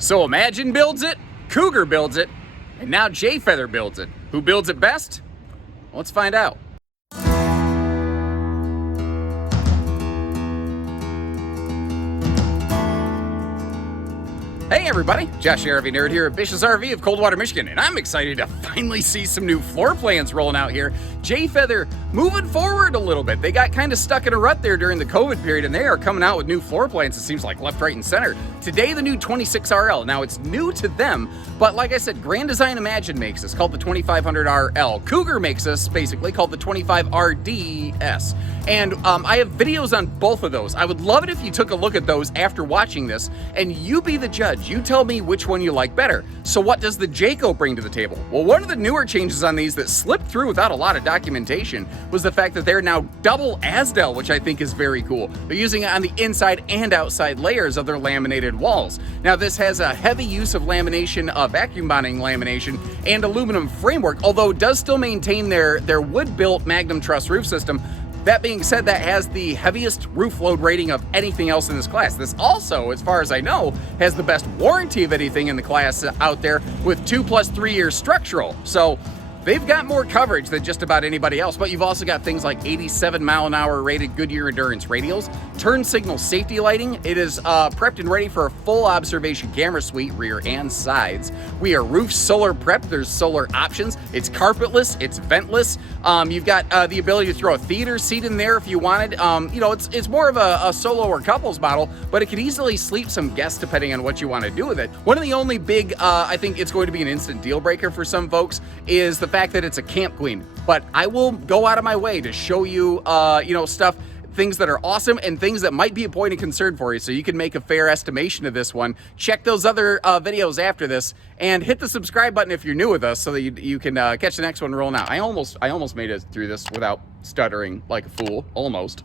So Imagine builds it, Cougar builds it, and now Jayfeather builds it. Who builds it best? Let's find out. Hey everybody, Josh the RV Nerd here at Bish's RV of Coldwater, Michigan, and I'm excited to finally see some new floor plans rolling out here. Jayfeather moving forward a little bit. They got kind of stuck in a rut there during the COVID period, and they are coming out with new floor plans, it seems like, left, right, and center. Today, the new 26RL. Now, it's new to them, but like I said, Grand Design Imagine makes this, called the 2500RL. Cougar makes this, basically, called the 25RDS. And I have videos on both of those. I would love it if you took a look at those after watching this, and you be the judge. You tell me which one you like better. So what does the Jayco bring to the table? Well, one of the newer changes on these that slipped through without a lot of documentation was the fact that they're now double Azdel, which I think is very cool. They're using it on the inside and outside layers of their laminated walls. Now, this has a heavy use of lamination, vacuum bonding lamination, and aluminum framework, although it does still maintain their wood-built Magnum Truss roof system. That being said, that has the heaviest roof load rating of anything else in this class. This also, as far as I know, has the best warranty of anything in the class out there with 2 + 3 years structural. So they've got more coverage than just about anybody else, but you've also got things like 87-mile-an-hour rated Goodyear Endurance radials, turn signal safety lighting. It is prepped and ready for a full observation camera suite, rear and sides. We are roof solar prepped. There's solar options. It's carpetless. It's ventless. You've got the ability to throw a theater seat in there if you wanted. You know, it's more of a solo or couples model, but it could easily sleep some guests depending on what you want to do with it. One of the only big, I think it's going to be an instant deal breaker for some folks, is the fact that it's a camp queen. But I will go out of my way to show you, you know, things that are awesome and things that might be a point of concern for you, so you can make a fair estimation of this one. Check those other videos after this, and hit the subscribe button if you're new with us, so that you can catch the next one rolling out. I almost made it through this without stuttering like a fool, almost.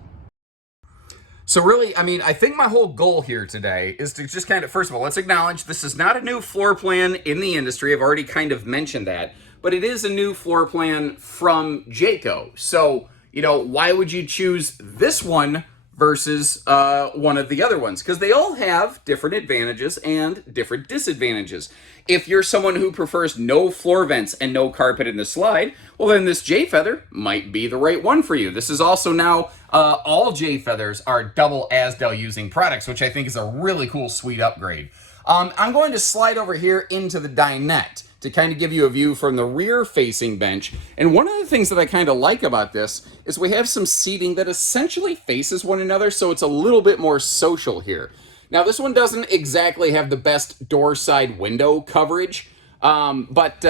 So really, I mean, I think my whole goal here today is to just kind of, first of all, let's acknowledge this is not a new floor plan in the industry. I've already kind of mentioned that, but it is a new floor plan from Jayco. So, you know, why would you choose this one versus one of the other ones? Because they all have different advantages and different disadvantages. If you're someone who prefers no floor vents and no carpet in the slide, well, then this Jayfeather might be the right one for you. This is also now, all Jayfeathers are double Azdel using products, which I think is a really cool, sweet upgrade. I'm going to slide over here into the dinette to kind of give you a view from the rear-facing bench. And one of the things that I kind of like about this is we have some seating that essentially faces one another, so it's a little bit more social here. Now, this one doesn't exactly have the best door-side window coverage, but,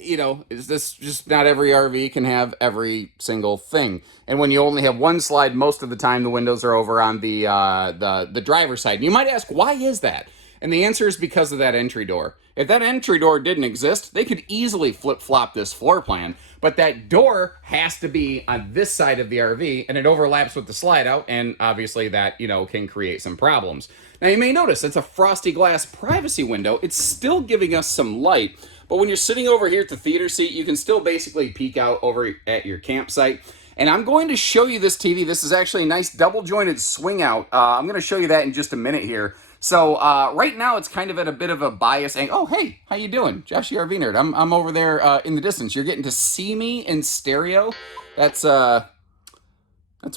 you know, is this just not every RV can have every single thing. And when you only have one slide, most of the time the windows are over on the driver's side. And you might ask, why is that? And the answer is because of that entry door. If that entry door didn't exist, they could easily flip-flop this floor plan, but that door has to be on this side of the RV, and it overlaps with the slide out, and obviously that, you know, can create some problems. Now, you may notice it's a frosty glass privacy window. It's still giving us some light, but when you're sitting over here at the theater seat, you can still basically peek out over at your campsite. And I'm going to show you this TV. This is actually a nice double-jointed swing out. I'm going to show you that in just a minute here. So right now it's kind of at a bit of a bias angle. Oh, hey, how you doing? Josh the RV Nerd. I'm over there in the distance. You're getting to see me in stereo. That's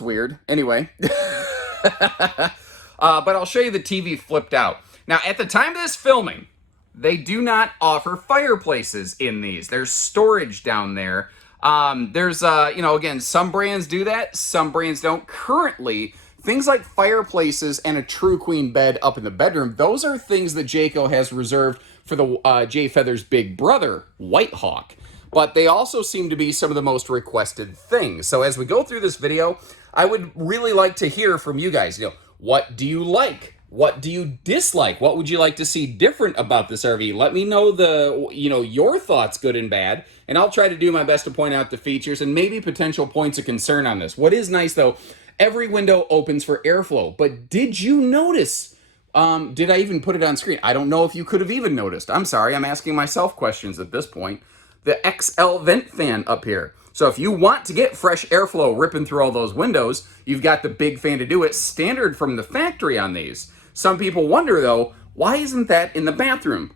weird. Anyway, but I'll show you the TV flipped out. Now, at the time of this filming, they do not offer fireplaces in these. There's storage down there. There's, you know, again, some brands do that. Some brands don't. Currently, things like fireplaces and a true queen bed up in the bedroom, those are things that Jayco has reserved for the Jayfeather's big brother, White Hawk. But they also seem to be some of the most requested things. So as we go through this video, I would really like to hear from you guys. You know, what do you like? What do you dislike? What would you like to see different about this RV? Let me know your thoughts, good and bad, and I'll try to do my best to point out the features and maybe potential points of concern on this. What is nice, though, every window opens for airflow. But did you notice, did I even put it on screen? I don't know if you could have even noticed. I'm sorry, I'm asking myself questions at this point. The XL vent fan up here. So if you want to get fresh airflow ripping through all those windows, you've got the big fan to do it, standard from the factory on these. Some people wonder, though, Why isn't that in the bathroom?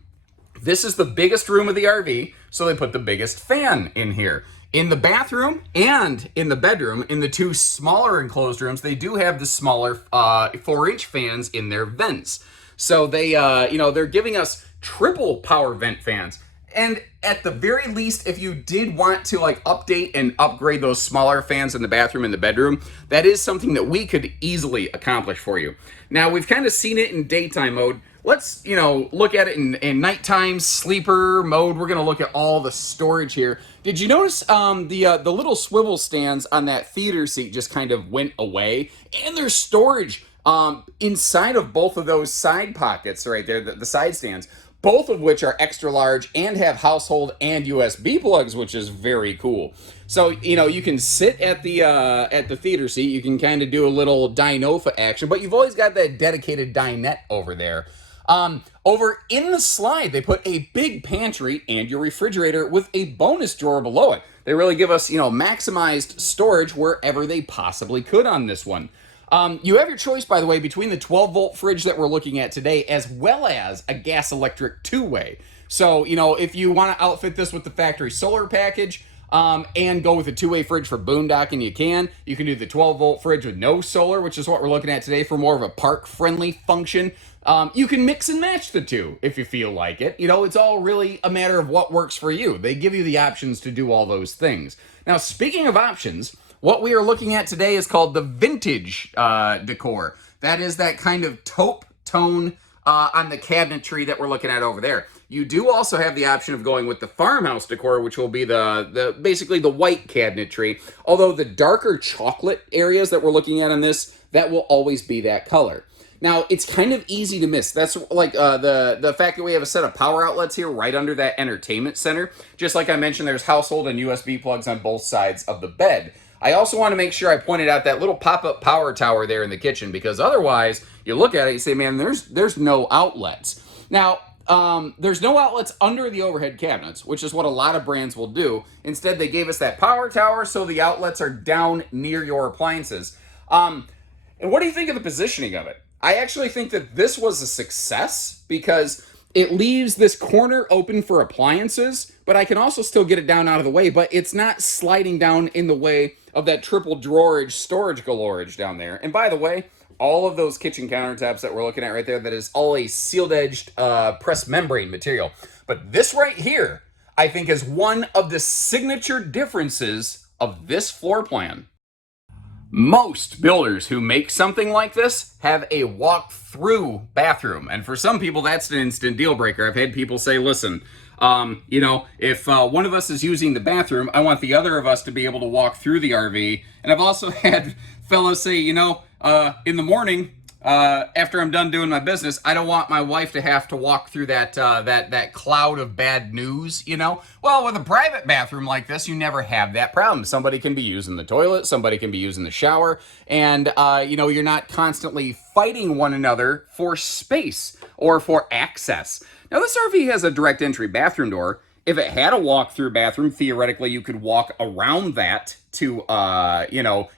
This is the biggest room of the RV, so they put the biggest fan in here. In the bathroom and in the bedroom, in the two smaller enclosed rooms, they do have the smaller 4-inch fans in their vents. So they, they're giving us triple power vent fans. And at the very least, if you did want to like update and upgrade those smaller fans in the bathroom and the bedroom, that is something that we could easily accomplish for you. Now, we've kind of seen it in daytime mode. Let's, look at it in nighttime sleeper mode. We're going to look at all the storage here. Did you notice the little swivel stands on that theater seat just kind of went away? And there's storage inside of both of those side pockets right there, the side stands, both of which are extra large and have household and USB plugs, which is very cool. So, you can sit at the theater seat. You can kind of do a little Dynofa action, but you've always got that dedicated dinette over there. Over in the slide, they put a big pantry and your refrigerator with a bonus drawer below it. They really give us, maximized storage wherever they possibly could on this one. You have your choice, by the way, between the 12-volt fridge that we're looking at today as well as a gas-electric two-way. So, if you want to outfit this with the factory solar package and go with a two-way fridge for boondocking, you can. You can do the 12-volt fridge with no solar, which is what we're looking at today for more of a park-friendly function. You can mix and match the two if you feel like it. It's all really a matter of what works for you. They give you the options to do all those things. Now, speaking of options, what we are looking at today is called the vintage decor. That is that kind of taupe tone on the cabinetry that we're looking at over there. You do also have the option of going with the farmhouse decor, which will be the basically the white cabinetry. Although the darker chocolate areas that we're looking at on this, that will always be that color. Now, it's kind of easy to miss. That's like the fact that we have a set of power outlets here right under that entertainment center. Just like I mentioned, there's household and USB plugs on both sides of the bed. I also want to make sure I pointed out that little pop-up power tower there in the kitchen, because otherwise, you look at it, you say, man, there's no outlets. Now, there's no outlets under the overhead cabinets, which is what a lot of brands will do. Instead, they gave us that power tower, so the outlets are down near your appliances. And what do you think of the positioning of it? I actually think that this was a success because it leaves this corner open for appliances, but I can also still get it down out of the way, but it's not sliding down in the way of that triple drawerage storage galorage down there. And by the way, all of those kitchen countertops that we're looking at right there, that is all a sealed edged pressed membrane material. But this right here, I think, is one of the signature differences of this floor plan. Most builders who make something like this have a walk-through bathroom. And for some people, that's an instant deal breaker. I've had people say, listen, if one of us is using the bathroom, I want the other of us to be able to walk through the RV. And I've also had fellows say, in the morning, after I'm done doing my business, I don't want my wife to have to walk through that cloud of bad news, Well, with a private bathroom like this, you never have that problem. Somebody can be using the toilet, somebody can be using the shower, and, you're not constantly fighting one another for space or for access. Now, this RV has a direct entry bathroom door. If it had a walk-through bathroom, theoretically, you could walk around that to,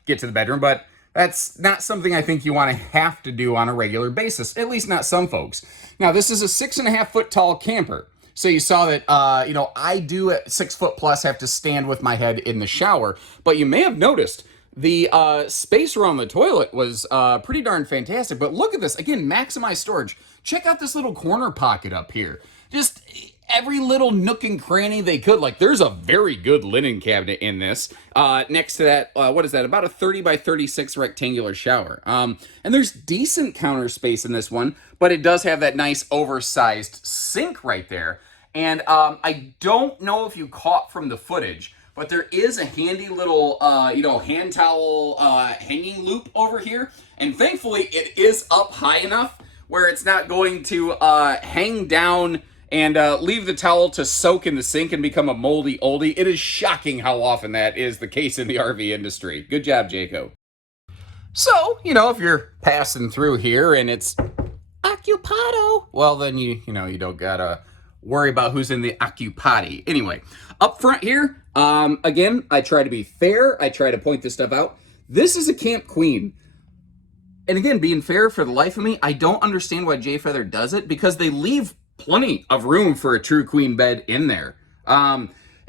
get to the bedroom, but that's not something I think you want to have to do on a regular basis, at least not some folks. Now, this is a 6.5-foot tall camper. So you saw that, I do at 6 foot plus have to stand with my head in the shower, but you may have noticed the space around the toilet was pretty darn fantastic. But look at this, again, maximize storage. Check out this little corner pocket up here. Just every little nook and cranny they could. Like, there's a very good linen cabinet in this. Next to that, what is that? About a 30 by 36 rectangular shower. And there's decent counter space in this one, but it does have that nice oversized sink right there. And I don't know if you caught from the footage, but there is a handy little, hand towel hanging loop over here. And thankfully, it is up high enough where it's not going to hang down and leave the towel to soak in the sink and become a moldy oldie. It is shocking how often that is the case in the RV industry. Good job, Jayco. So, if you're passing through here and it's occupado, well, then you don't gotta worry about who's in the occupati. Anyway, up front here, again, I try to be fair. I try to point this stuff out. This is a Camp Queen. And again, being fair, for the life of me, I don't understand why Jay Feather does it, because they leave plenty of room for a true queen bed in there.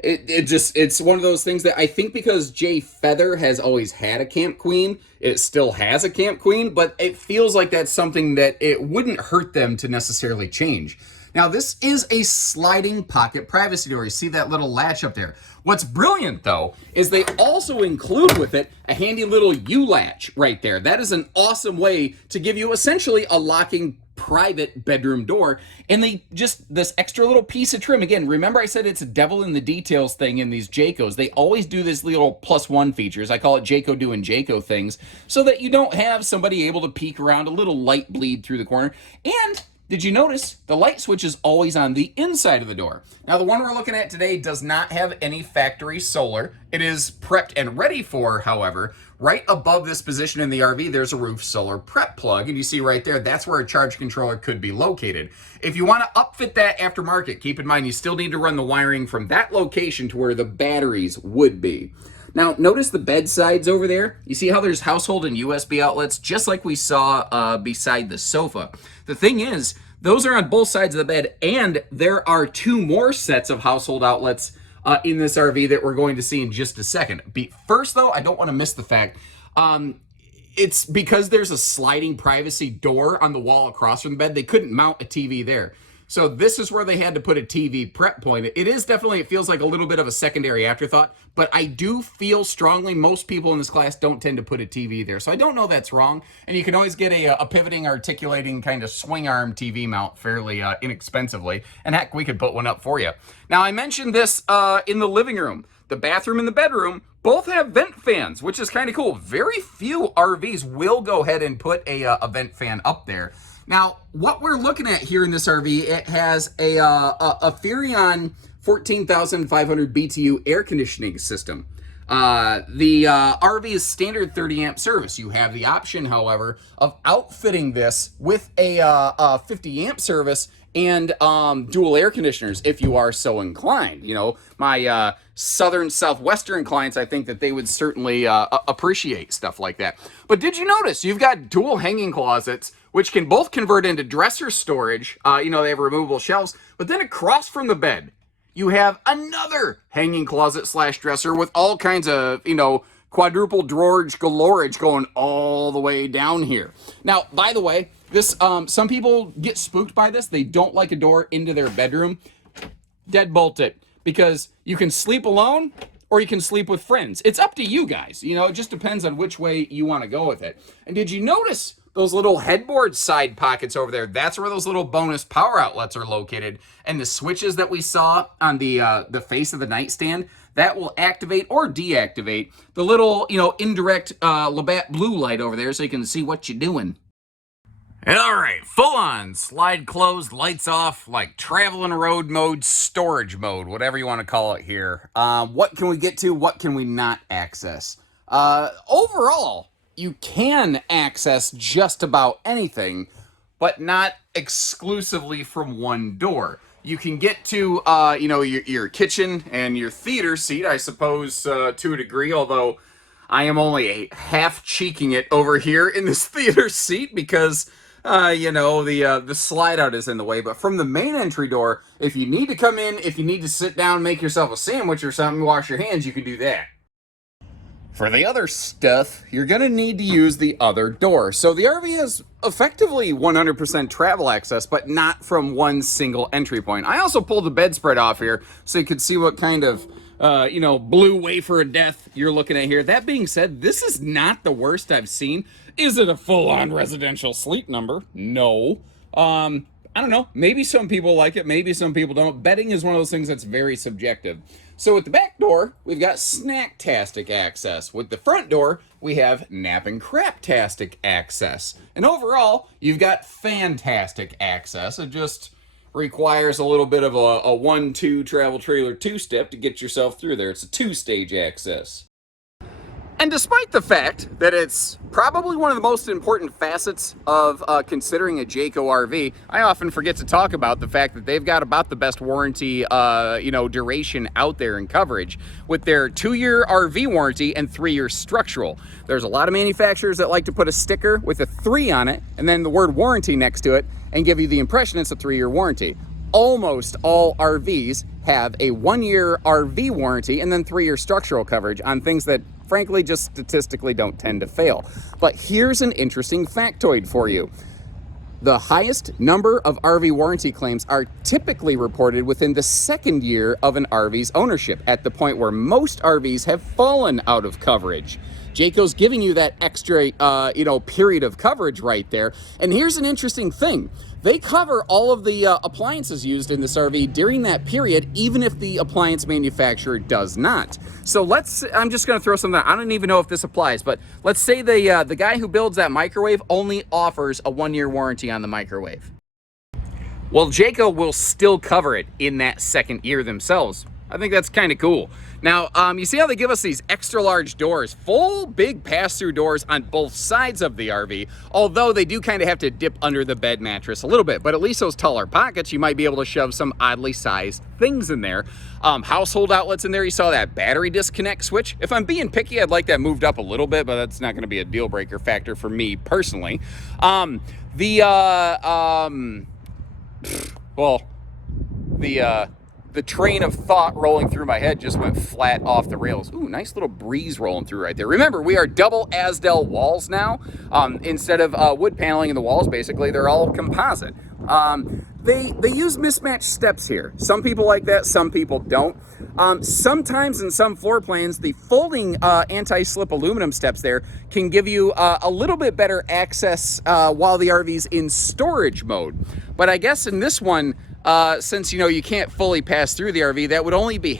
It's one of those things that I think, because Jay Feather has always had a camp queen, it still has a camp queen, but it feels like that's something that it wouldn't hurt them to necessarily change. Now, this is a sliding pocket privacy door. You see that little latch up there. What's brilliant, though, is they also include with it a handy little U-latch right there. That is an awesome way to give you essentially a locking private bedroom door. And they just, this extra little piece of trim. Again, remember I said it's a devil in the details thing in these Jaycos. They always do this little +1 features. I call it Jayco doing Jayco things, so that you don't have somebody able to peek around, a little light bleed through the corner. And did you notice the light switch is always on the inside of the door? Now, the one we're looking at today does not have any factory solar. It is prepped and ready for, however, right above this position in the RV, there's a roof solar prep plug. And you see right there, that's where a charge controller could be located. If you want to upfit that aftermarket, keep in mind you still need to run the wiring from that location to where the batteries would be. Now, notice the bed sides over there. You see how there's household and USB outlets, just like we saw beside the sofa. The thing is, those are on both sides of the bed, and there are 2 more sets of household outlets in this RV that we're going to see in just a second. First, though, I don't want to miss the fact, it's because there's a sliding privacy door on the wall across from the bed, they couldn't mount a TV there. So this is where they had to put a TV prep point. It is definitely, it feels like a little bit of a secondary afterthought, but I do feel strongly most people in this class don't tend to put a TV there. So I don't know that's wrong. And you can always get a pivoting, articulating kind of swing arm TV mount fairly inexpensively. And heck, we could put one up for you. Now, I mentioned this in the living room. The bathroom and the bedroom both have vent fans, which is kind of cool. Very few RVs will go ahead and put a vent fan up there. Now, what we're looking at here in this RV, it has a Furrion 14,500 BTU air conditioning system. The RV is standard 30 amp service. You have the option, however, of outfitting this with a 50 amp service and dual air conditioners if you are so inclined. You know, my southwestern clients, I think that they would certainly appreciate stuff like that. But did you notice you've got dual hanging closets, which can both convert into dresser storage? You know, they have removable shelves, but then across from the bed, you have another hanging closet / dresser with all kinds of, you know, quadruple drawerage galorage going all the way down here. Now, by the way, this some people get spooked by this. They don't like a door into their bedroom. Deadbolt it, because you can sleep alone or you can sleep with friends. It's up to you guys. You know, it just depends on which way you want to go with it. And did you notice those little headboard side pockets over there? That's where those little bonus power outlets are located. And the switches that we saw on the face of the nightstand, that will activate or deactivate the little, you know, indirect Labatt blue light over there, so you can see what you're doing. All right, full on slide closed, lights off, like traveling road mode, storage mode, whatever you want to call it here. What can we get to? What can we not access? Overall, you can access just about anything, but not exclusively from one door. You can get to, you know, your kitchen and your theater seat, I suppose, to a degree, although I am only half cheeking it over here in this theater seat because, you know, the slide out is in the way. But from the main entry door, if you need to come in, if you need to sit down, make yourself a sandwich or something, wash your hands, you can do that. For the other stuff, you're going to need to use the other door. So the RV has effectively 100% travel access, but not from one single entry point. I also pulled the bedspread off here so you could see what kind of, you know, blue wafer of death you're looking at here. That being said, this is not the worst I've seen. Is it a full-on residential sleep number? No. I don't know. Maybe some people like it. Maybe some people don't. Bedding is one of those things that's very subjective. So with the back door, we've got snack-tastic access. With the front door, we have nap and crap-tastic access. And overall, you've got fantastic access. It just requires a little bit of a 1-2 travel trailer 2-step to get yourself through there. It's a 2-stage access. And despite the fact that it's probably one of the most important facets of considering a Jayco RV, I often forget to talk about the fact that they've got about the best warranty, duration out there in coverage with their 2-year RV warranty and 3-year structural. There's a lot of manufacturers that like to put a sticker with a 3 on it and then the word warranty next to it and give you the impression it's a 3-year warranty. Almost all RVs have a 1-year RV warranty and then 3-year structural coverage on things that frankly just statistically don't tend to fail. But here's an interesting factoid for you. The highest number of RV warranty claims are typically reported within the 2nd year of an RV's ownership, at the point where most RVs have fallen out of coverage. Jayco's giving you that extra, period of coverage right there. And here's an interesting thing. They cover all of the appliances used in this RV during that period, even if the appliance manufacturer does not. So I'm just gonna throw something out. I don't even know if this applies, but let's say the guy who builds that microwave only offers a 1-year warranty on the microwave. Well, Jayco will still cover it in that 2nd year themselves. I think that's kind of cool. Now, you see how they give us these extra large doors, full big pass-through doors on both sides of the RV, although they do kind of have to dip under the bed mattress a little bit, but at least those taller pockets, you might be able to shove some oddly sized things in there. Household outlets in there, you saw that battery disconnect switch. If I'm being picky, I'd like that moved up a little bit, but that's not gonna be a deal breaker factor for me personally. The train of thought rolling through my head just went flat off the rails. Ooh, nice little breeze rolling through right there. Remember, we are double Azdel walls now. Instead of wood paneling in the walls, basically, they're all composite. They use mismatched steps here. Some people like that, some people don't. Sometimes in some floor plans, the folding anti-slip aluminum steps there can give you a little bit better access while the RV's in storage mode. But I guess in this one, since you can't fully pass through the RV, that would only be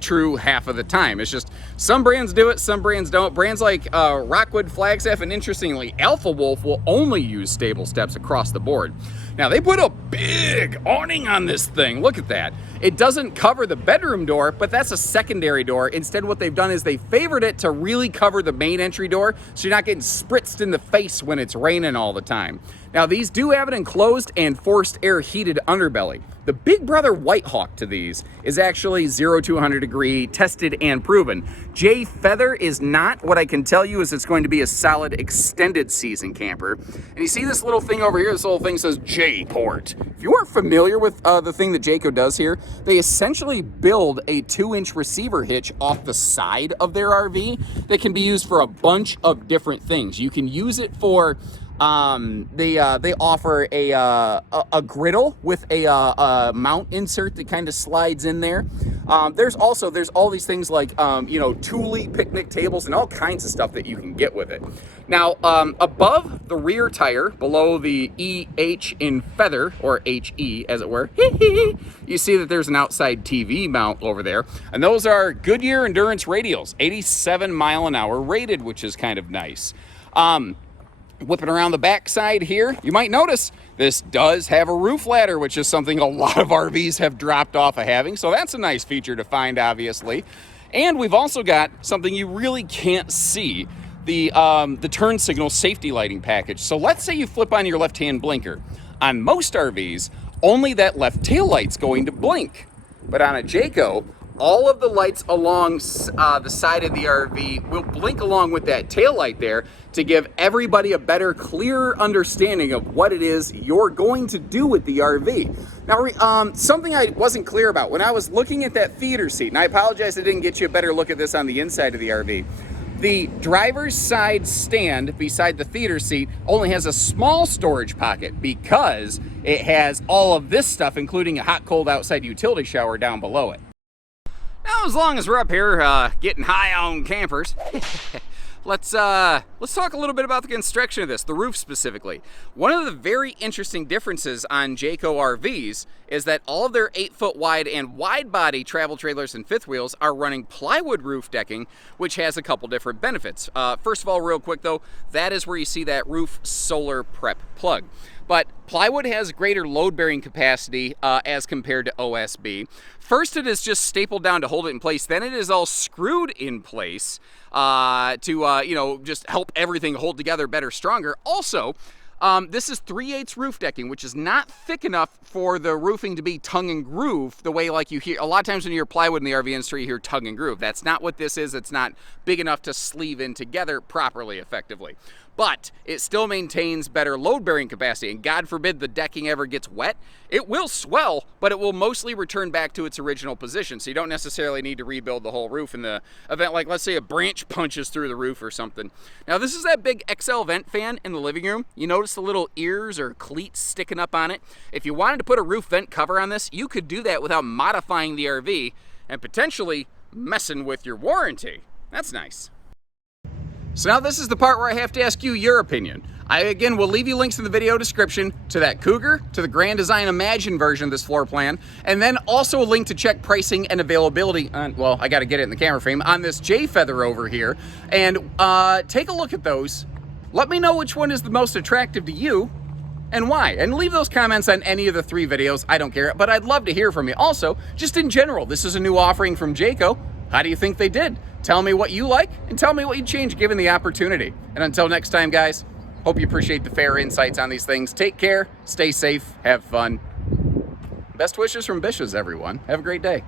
true half of the time. It's just some brands do it, some brands don't. Brands like Rockwood, Flagstaff, and interestingly Alpha Wolf will only use stable steps across the board. Now they put a big awning on this thing. Look at that. It doesn't cover the bedroom door, but that's a secondary door. Instead, what they've done is they favored it to really cover the main entry door, so you're not getting spritzed in the face when it's raining all the time. Now these do have an enclosed and forced air heated underbelly. The big brother White Hawk to these is actually 0 to 100 degree tested and proven. J Feather is not. What I can tell you is it's going to be a solid extended season camper. And you see this little thing over here, this little thing says J Port. If you aren't familiar with the thing that Jayco does here, they essentially build a 2-inch receiver hitch off the side of their RV that can be used for a bunch of different things. You can use it for they offer a griddle with a mount insert that kind of slides in there. There's all these things like Thule picnic tables and all kinds of stuff that you can get with it. Now above the rear tire, below the EH in Feather, or HE as it were, you see that there's an outside TV mount over there, and those are Goodyear Endurance radials, 87 mile an hour rated, which is kind of nice. Whipping around the back side here, you might notice this does have a roof ladder, which is something a lot of RVs have dropped off of having. So that's a nice feature to find, obviously. And we've also got something you really can't see, the turn signal safety lighting package. So let's say you flip on your left-hand blinker. On most RVs, only that left tail light's going to blink. But on a Jayco, all of the lights along the side of the RV will blink along with that tail light there to give everybody a better, clearer understanding of what it is you're going to do with the RV. Now, something I wasn't clear about when I was looking at that theater seat, and I apologize I didn't get you a better look at this on the inside of the RV. The driver's side stand beside the theater seat only has a small storage pocket because it has all of this stuff, including a hot, cold outside utility shower down below it. Now, as long as we're up here getting high on campers, let's talk a little bit about the construction of this, the roof specifically. One of the very interesting differences on Jayco RVs is that all of their 8-foot wide and wide body travel trailers and fifth wheels are running plywood roof decking, which has a couple different benefits. First of all, real quick though, that is where you see that roof solar prep plug. but plywood has greater load-bearing capacity as compared to OSB. First, it is just stapled down to hold it in place. Then it is all screwed in place to, you know, just help everything hold together better, stronger. Also, this is 3/8 roof decking, which is not thick enough for the roofing to be tongue and groove the way like you hear. A lot of times when you hear plywood in the RV industry, you hear tongue and groove. That's not what this is. It's not big enough to sleeve in together properly, effectively. But it still maintains better load-bearing capacity, and God forbid the decking ever gets wet, it will swell, but it will mostly return back to its original position, so you don't necessarily need to rebuild the whole roof in the event, like let's say a branch punches through the roof or something. Now this is that big XL vent fan in the living room. You notice the little ears or cleats sticking up on it. If you wanted to put a roof vent cover on this, you could do that without modifying the RV and potentially messing with your warranty. That's nice. So now this is the part where I have to ask you your opinion. I, again, will leave you links in the video description to that Cougar, to the Grand Design Imagine version of this floor plan, and then also a link to check pricing and availability on, well, I got to get it in the camera frame, on this Jayco over here. And take a look at those. Let me know which one is the most attractive to you and why. And leave those comments on any of the 3 videos. I don't care, but I'd love to hear from you. Also, just in general, this is a new offering from Jayco. How do you think they did? Tell me what you like, and tell me what you'd change given the opportunity. And until next time, guys, hope you appreciate the fair insights on these things. Take care, stay safe, have fun. Best wishes from Bishes, everyone. Have a great day.